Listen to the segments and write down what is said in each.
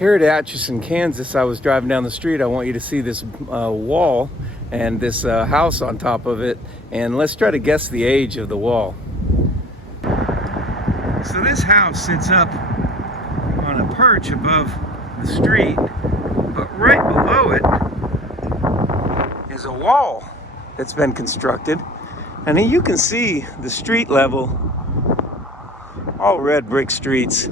Here at Atchison, Kansas, I was driving down the street. I want you to see this wall and this house on top of it, and let's try to guess the age of the wall. So this house sits up on a perch above the street, but right below it is a wall that's been constructed, and you can see the street level, all red brick streets.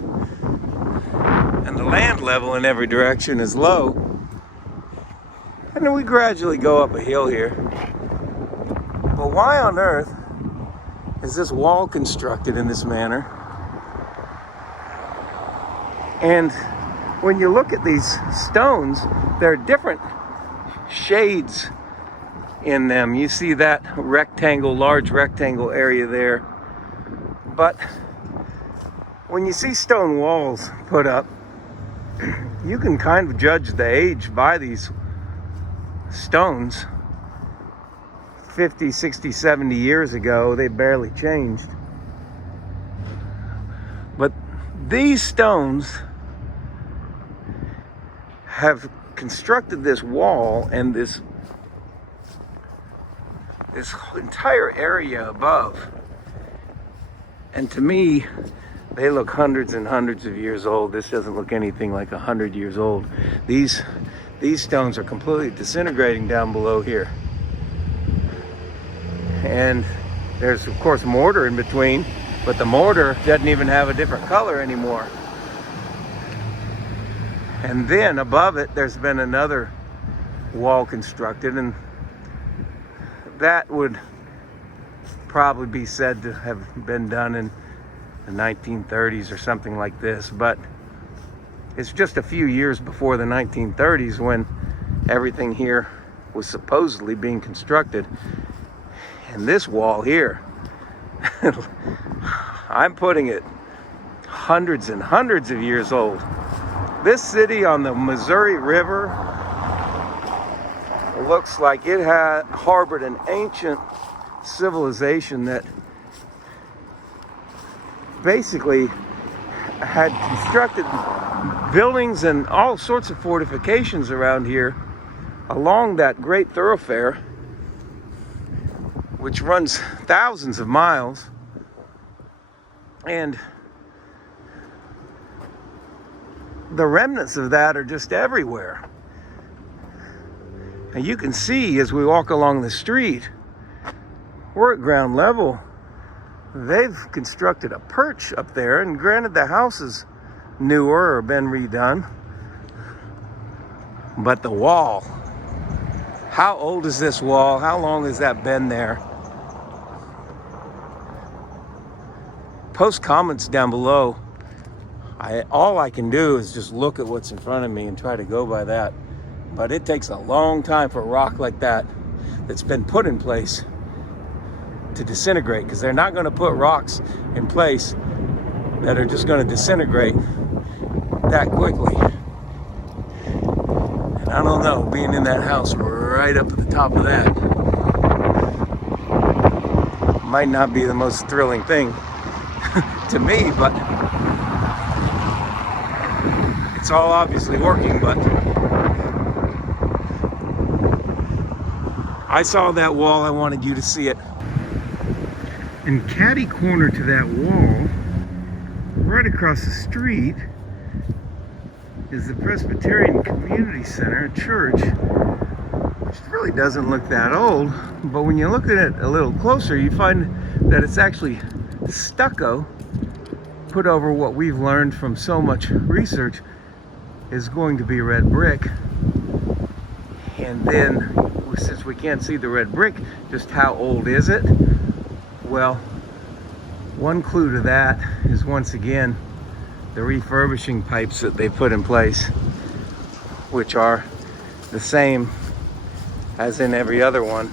And the land level in every direction is low. And then we gradually go up a hill here. But why on earth is this wall constructed in this manner? And when you look at these stones, there are different shades in them. You see that rectangle, large rectangle area there. But when you see stone walls put up, you can kind of judge the age by these stones. 50, 60, 70 years ago, they barely changed. But these stones have constructed this wall and this entire area above. And to me, they look hundreds and hundreds of years old. This doesn't look anything like 100 years old. These stones are completely disintegrating down below here. And there's, of course, mortar in between, but the mortar doesn't even have a different color anymore. And then above it, there's been another wall constructed, and that would probably be said to have been done in the 1930s or something like this, but it's just a few years before the 1930s when everything here was supposedly being constructed. And this wall here, I'm putting it hundreds and hundreds of years old. This city on the Missour River looks like it had harbored an ancient civilization that basically had constructed buildings and all sorts of fortifications around here along that great thoroughfare, which runs thousands of miles. And the remnants of that are just everywhere. And you can see as we walk along the street, we're at ground level. They've constructed a perch up there, and granted the house is newer or been redone, but the wall, how old is this wall? How long has that been there? Post comments down below. All I can do is just look at what's in front of me and try to go by that, but it takes a long time for a rock like that that's been put in place to disintegrate, because they're not going to put rocks in place that are just going to disintegrate that quickly. And I don't know, being in that house right up at the top of that might not be the most thrilling thing to me, but it's all obviously working. But I saw that wall, I wanted you to see it. And catty corner to that wall, right across the street, is the Presbyterian Community Center, a church, which really doesn't look that old. But when you look at it a little closer, you find that it's actually stucco put over what we've learned from so much research is going to be red brick. And then, since we can't see the red brick, just how old is it? Well, one clue to that is, once again, the refurbishing pipes that they put in place, which are the same as in every other one.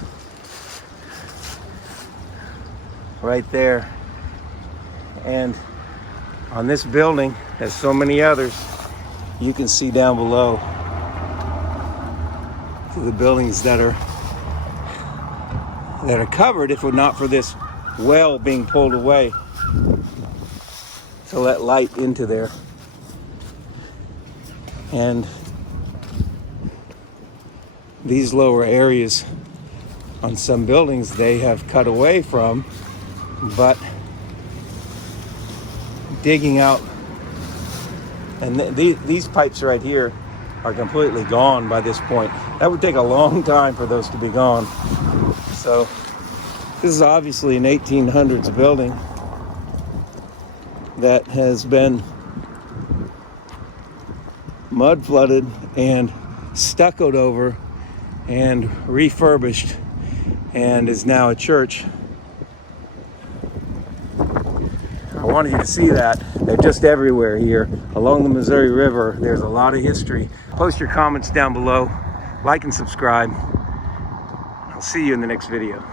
Right there. And on this building, as so many others, you can see down below the buildings that are covered, if it were not for this well being pulled away to let light into there. And these lower areas on some buildings they have cut away from, but digging out, and these pipes right here are completely gone by this point. That would take a long time for those to be gone. So this is obviously an 1800s building that has been mud flooded and stuccoed over and refurbished and is now a church. I wanted you to see that. They're just everywhere here. Along the Missouri River, there's a lot of history. Post your comments down below. Like and subscribe. I'll see you in the next video.